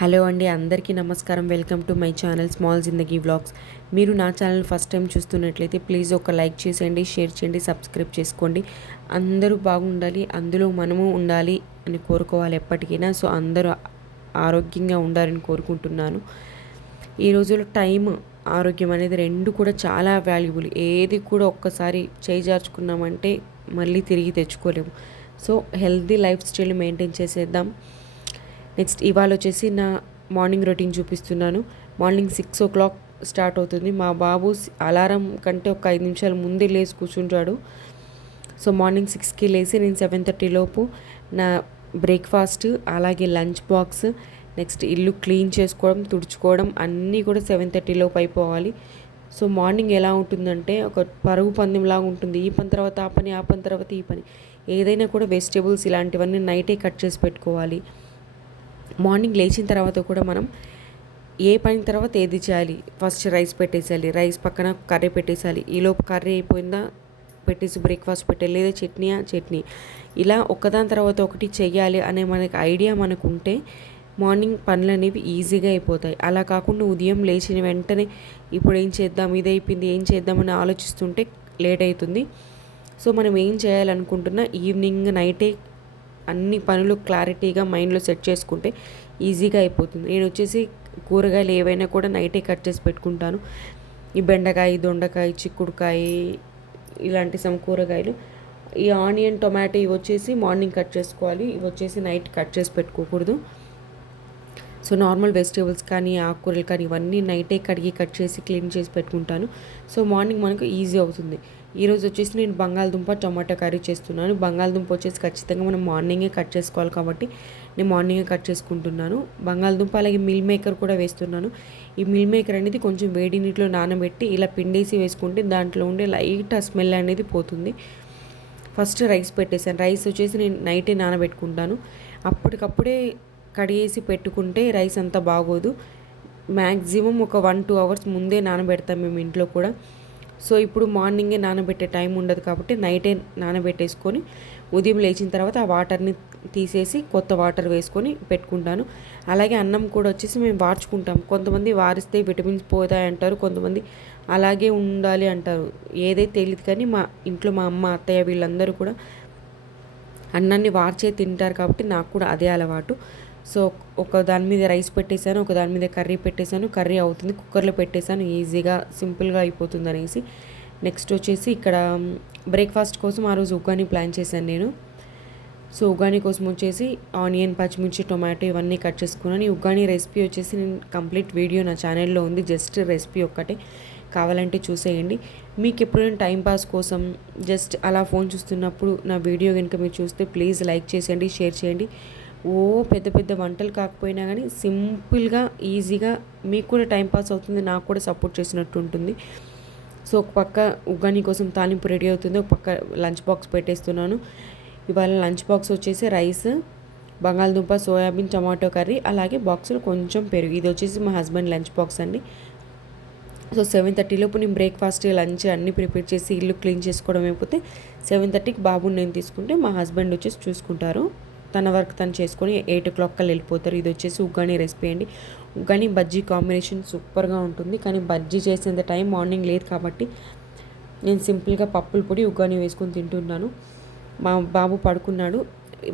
Hello అండి, అందరికీ నమస్కారం. Welcome to my channel small Zindagi vlogs. మీరు నా ఛానల్ ఫస్ట్ టైం చూస్తున్నట్లయితే ప్లీజ్ ఒక లైక్ చేసేయండి, షేర్ చేయండి, సబ్స్క్రైబ్ చేసుకోండి. అందరూ బాగుండాలి, అందులో మనము ఉండాలి అని కోరుకోవాలి ఎప్పటికైనా. సో అందరూ ఆరోగ్యంగా ఉండాలని కోరుకుంటున్నాను. ఈ రోజుల్లో టైం, ఆరోగ్యం అనేది రెండు కూడా చాలా వాల్యుబుల్. ఏది కూడా ఒక్కసారి చేజార్చుకున్నామంటే మళ్ళీ తిరిగి తెచ్చుకోలేము. So healthy life style maintain చేసేద్దాం. నెక్స్ట్ ఇవాళ వచ్చేసి నా మార్నింగ్ రొటీన్ చూపిస్తున్నాను. మార్నింగ్ 6 o'clock స్టార్ట్ అవుతుంది. మా బాబు అలారం కంటే ఒక 5 నిమిషాలు ముందే లేచి కూర్చుంటాడు. సో మార్నింగ్ 6కి లేచి నేను 7:30 లోపు నా బ్రేక్ఫాస్ట్, అలాగే లంచ్ బాక్స్, నెక్స్ట్ ఇల్లు క్లీన్ చేసుకోవడం, తుడుచుకోవడం అన్నీ కూడా 7:30 లోపు అయిపోవాలి. సో మార్నింగ్ ఎలా ఉంటుందంటే ఒక పరుగు పందెంలాగా ఉంటుంది. ఈ పని తర్వాత ఆ పని, ఆ పని తర్వాత ఈ పని. ఏదైనా కూడా వెజిటేబుల్స్ ఇలాంటివన్నీ నైటే కట్ చేసి పెట్టుకోవాలి. మార్నింగ్ లేచిన తర్వాత కూడా మనం ఏ పని తర్వాత ఏది చేయాలి, ఫస్ట్ రైస్ పెట్టేసేయాలి, రైస్ పక్కన కర్రీ పెట్టేసేయాలి, ఈలోపు కర్రీ అయిపోయిందా పెట్టేసి బ్రేక్ఫాస్ట్ పెట్టాలి, లేదా చట్నీ, ఇలా ఒకదాని తర్వాత ఒకటి చెయ్యాలి అనే మనకి ఐడియా మనకు ఉంటే మార్నింగ్ పనులు అనేవి ఈజీగా అయిపోతాయి. అలా కాకుండా ఉదయం లేచిన వెంటనే ఇప్పుడు ఏం చేద్దాం, ఇది అయిపోయింది ఏం చేద్దామని ఆలోచిస్తుంటే లేట్ అవుతుంది. సో మనం ఏం చేయాలనుకుంటున్నా ఈవినింగ్ నైటే అన్ని పనులు క్లారిటీగా మైండ్లో సెట్ చేసుకుంటే ఈజీగా అయిపోతుంది. నేను వచ్చేసి కూరగాయలు ఏవైనా కూడా నైటే కట్ చేసి పెట్టుకుంటాను. ఈ బెండకాయ, దొండకాయ, చిక్కుడుకాయ ఇలాంటి సమ్ కూరగాయలు. ఈ ఆనియన్, టొమాటో ఇవి వచ్చేసి మార్నింగ్ కట్ చేసుకోవాలి, ఇవి వచ్చేసి నైట్ కట్ చేసి పెట్టుకోకూడదు. సో నార్మల్ వెజిటేబుల్స్ కానీ ఆకుకూరలు కానీ ఇవన్నీ నైటే కడిగి కట్ చేసి క్లీన్ చేసి పెట్టుకుంటాను. సో మార్నింగ్ మనకు ఈజీ అవుతుంది. ఈరోజు వచ్చేసి నేను బంగాళదుంప టమాటా కర్రీ చేస్తున్నాను. బంగాళదుంప వచ్చేసి ఖచ్చితంగా మనం మార్నింగే కట్ చేసుకోవాలి కాబట్టి నేను మార్నింగే కట్ చేసుకుంటున్నాను. బంగాళదుంప అలాగే మిల్ మేకర్ కూడా వేస్తున్నాను. ఈ మిల్ మేకర్ అనేది కొంచెం వేడి నీటిలో నానబెట్టి ఇలా పిండేసి వేసుకుంటే దాంట్లో ఉండే లైట్ స్మెల్ అనేది పోతుంది. ఫస్ట్ రైస్ పెట్టేసాను. రైస్ వచ్చేసి నేను నైటే నానబెట్టుకుంటాను. అప్పటికప్పుడే కడిగేసి పెట్టుకుంటే రైస్ అంతా బాగోదు. మ్యాక్సిమం ఒక 1-2 hours ముందే నానబెడతాం మేము ఇంట్లో కూడా. సో ఇప్పుడు మార్నింగే నానబెట్టే టైం ఉండదు కాబట్టి నైటే నానబెట్టేసుకొని ఉదయం లేచిన తర్వాత ఆ వాటర్ని తీసేసి కొత్త వాటర్ వేసుకొని పెట్టుకుంటాను. అలాగే అన్నం కూడా వచ్చేసి మేము వార్చుకుంటాం. కొంతమంది వారిస్తే విటమిన్స్ పోతాయి అంటారు, కొంతమంది అలాగే ఉండాలి అంటారు. ఏదైతే తెలియదు కానీ మా ఇంట్లో మా అమ్మ, అత్తయ్య వీళ్ళందరూ కూడా అన్నాన్ని వార్చే తింటారు కాబట్టి నాకు కూడా అదే అలవాటు. సో ఒక దాని మీద రైస్ పెట్టేశాను, ఒక దాని మీద కర్రీ పెట్టేశాను. కర్రీ అవుతుంది, కుక్కర్లో పెట్టేశాను, ఈజీగా సింపుల్గా అయిపోతుంది అనేసి. నెక్స్ట్ వచ్చేసి ఇక్కడ బ్రేక్ఫాస్ట్ కోసం ఆ రోజు ఉగ్గాని ప్లాన్ చేశాను నేను. సో ఉగ్గాని కోసం వచ్చేసి ఆనియన్, పచ్చిమిర్చి, టొమాటో ఇవన్నీ కట్ చేసుకున్నాను. ఈ ఉగ్గాని రెసిపీ వచ్చేసి నేను కంప్లీట్ వీడియో నా ఛానల్లో ఉంది, జస్ట్ రెసిపీ ఒక్కటే, కావాలంటే చూసేయండి. మీకు ఎప్పుడైనా టైంపాస్ కోసం జస్ట్ అలా ఫోన్ చూస్తున్నప్పుడు నా వీడియో కనుక మీరు చూస్తే ప్లీజ్ లైక్ చేసేయండి, షేర్ చేయండి. పెద్ద పెద్ద వంటలు కాకపోయినా కానీ సింపుల్గా ఈజీగా మీకు కూడా టైంపాస్ అవుతుంది, నాకు కూడా సపోర్ట్ చేసినట్టు ఉంటుంది. సో ఒక పక్క ఉగ్గాని కోసం తాలింపు రెడీ అవుతుంది, ఒక పక్క లంచ్ బాక్స్ పెట్టేస్తున్నాను. ఇవాళ లంచ్ బాక్స్ వచ్చేసి రైస్, బంగాళదుంప, సోయాబీన్, టమాటో కర్రీ, అలాగే బాక్స్లో కొంచెం పెరుగు. ఇది వచ్చేసి మా హస్బెండ్ లంచ్ బాక్స్ అండి. సో 7:30 లోపు నేను బ్రేక్ఫాస్ట్, లంచ్ అన్నీ ప్రిపేర్ చేసి ఇల్లు క్లీన్ చేసుకోవడం అయిపోతే 7:30కి బాబుని నేను తీసుకుంటే మా హస్బెండ్ వచ్చేసి చూసుకుంటారు. తన వర్క్ తను చేసుకొని 8 o'clock కల్లా వెళ్ళిపోతారు. ఇది వచ్చేసి ఉగ్గాని రెసిపీ అండి. ఉగ్గాని బజ్జీ కాంబినేషన్ సూపర్గా ఉంటుంది, కానీ బజ్జీ చేసేంత టైం మార్నింగ్ లేదు కాబట్టి నేను సింపుల్గా పప్పుల పొడి ఉగ్గాని వేసుకొని తింటున్నాను. మా బాబు పడుకున్నాడు.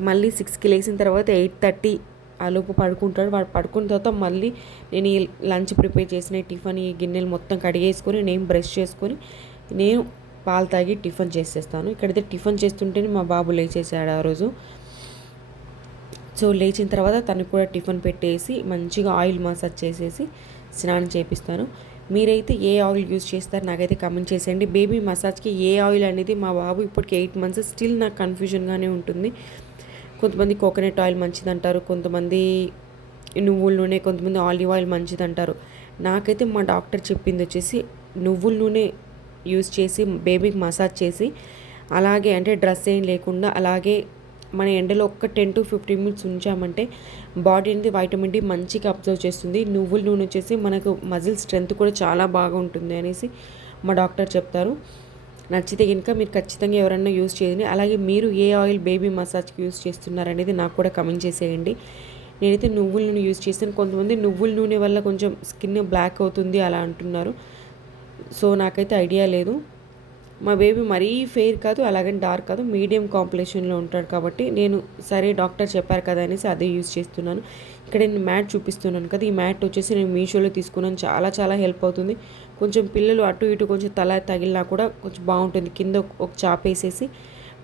మళ్ళీ 6కి లేచిన తర్వాత 8:30 ఆ లోపు పడుకుంటాడు. వాడు పడుకున్న తర్వాత మళ్ళీ నేను ఈ లంచ్ ప్రిపేర్ చేసిన టిఫిన్ ఈ గిన్నెలు మొత్తం కడిగేసుకొని నేను బ్రష్ చేసుకొని నేను పాలు తాగి టిఫిన్ చేసేస్తాను. ఇక్కడైతే టిఫిన్ చేస్తుంటేనే మా బాబు లేచేసాడు ఆ రోజు. సో లేచిన తర్వాత తనకు కూడా టిఫిన్ పెట్టేసి మంచిగా ఆయిల్ మసాజ్ చేసేసి స్నానం చేపిస్తాను. మీరైతే ఏ ఆయిల్ యూజ్ చేస్తారు నాకైతే కమెంట్ చేసేయండి. బేబీ మసాజ్కి ఏ ఆయిల్ అనేది మా బాబు ఇప్పటికి 8 months స్టిల్ నాకు కన్ఫ్యూజన్గానే ఉంటుంది. కొంతమంది కోకోనట్ ఆయిల్ మంచిదంటారు, కొంతమంది నువ్వుల నూనె, కొంతమంది ఆలివ్ ఆయిల్ మంచిదంటారు. నాకైతే మా డాక్టర్ చెప్పింది వచ్చేసి నువ్వుల నూనె యూజ్ చేసి బేబీకి మసాజ్ చేసి అలాగే అంటే డ్రెస్ ఏం లేకుండా అలాగే మన ఎండలో ఒక 10 to 15 minutes ఉంచామంటే బాడీ అనేది వైటమిన్ డి మంచిగా అబ్జర్వ్ చేస్తుంది. నువ్వుల నూనె వచ్చేసి మనకు మజిల్ స్ట్రెంత్ కూడా చాలా బాగా ఉంటుంది అనేసి మా డాక్టర్ చెప్తారు. నచ్చితే కనుక మీరు ఖచ్చితంగా ఎవరన్నా యూజ్ చేయండి. అలాగే మీరు ఏ ఆయిల్ బేబీ మసాజ్కి యూజ్ చేస్తున్నారనేది నాకు కూడా కమెంట్ చేసేయండి. నేనైతే నువ్వుల నూనె యూజ్ చేస్తాను. కొంతమంది నువ్వుల నూనె వల్ల కొంచెం స్కిన్ బ్లాక్ అవుతుంది అలా అంటున్నారు. సో నాకైతే ఐడియా లేదు. మా బేబీ మరీ ఫెయిర్ కాదు, అలాగని డార్క్ కాదు, మీడియం కాంప్లెక్షన్లో ఉంటాడు కాబట్టి నేను సరే డాక్టర్ చెప్పారు కదా అనేసి అదే యూజ్ చేస్తున్నాను. ఇక్కడ నేను మ్యాట్ చూపిస్తున్నాను కదా, ఈ మ్యాట్ వచ్చేసి నేను మీషోలో తీసుకున్నాను. చాలా చాలా హెల్ప్ అవుతుంది. కొంచెం పిల్లలు అటు ఇటు కొంచెం తల తగిలినా కూడా కొంచెం బాగుంటుంది. కింద ఒక చాప్ వేసేసి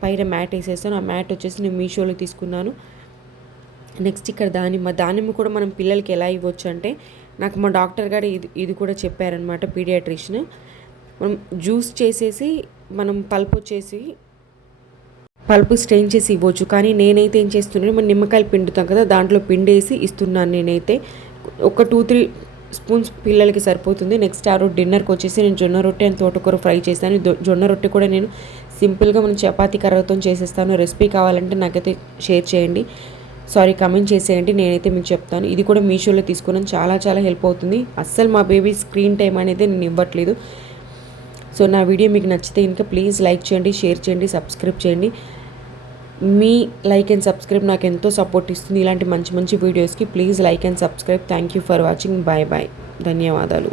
పైన మ్యాట్ వేసేస్తాను. ఆ మ్యాట్ వచ్చేసి నేను మీషోలో తీసుకున్నాను. నెక్స్ట్ ఇక్కడ దానిమ్మ కూడా మనం పిల్లలకి ఎలా ఇవ్వచ్చు అంటే, నాకు మా డాక్టర్ గారు ఇది కూడా చెప్పారనమాట, పీడియాట్రిషియన్. మనం జ్యూస్ చేసేసి మనం పల్పు స్ట్రెయిన్ చేసి ఇవ్వచ్చు. కానీ నేనైతే ఏం చేస్తున్నాను, మనం నిమ్మకాయలు పిండుతాం కదా, దాంట్లో పిండేసి ఇస్తున్నాను. నేనైతే ఒక 2-3 స్పూన్స్ పిల్లలకి సరిపోతుంది. నెక్స్ట్ ఆ రోజు డిన్నర్కి వచ్చేసి నేను జొన్న రొట్టె అండ్ తోటకూర ఫ్రై చేశాను. జొన్న రొట్టె కూడా నేను సింపుల్గా మనం చపాతీ కర్రతో చేసేస్తాను. రెసిపీ కావాలంటే నాకైతే షేర్ చేయండి, కమెంట్ చేసేయండి, నేనైతే మీకు చెప్తాను. ఇది కూడా మీషోలో తీసుకున్నాను. చాలా చాలా హెల్ప్ అవుతుంది. అస్సలు మా బేబీ స్క్రీన్ టైం అనేది నేను ఇవ్వట్లేదు. సో నా వీడియో మీకు నచ్చితే ఇంకా ప్లీజ్ లైక్ చేయండి, షేర్ చేయండి, సబ్స్క్రైబ్ చేయండి. మీ లైక్ అండ్ సబ్స్క్రైబ్ నాకు ఎంతో సపోర్ట్ ఇస్తుంది. ఇలాంటి మంచి మంచి వీడియోస్కి please like and subscribe. Thank you for watching. Bye bye. ధన్యవాదాలు.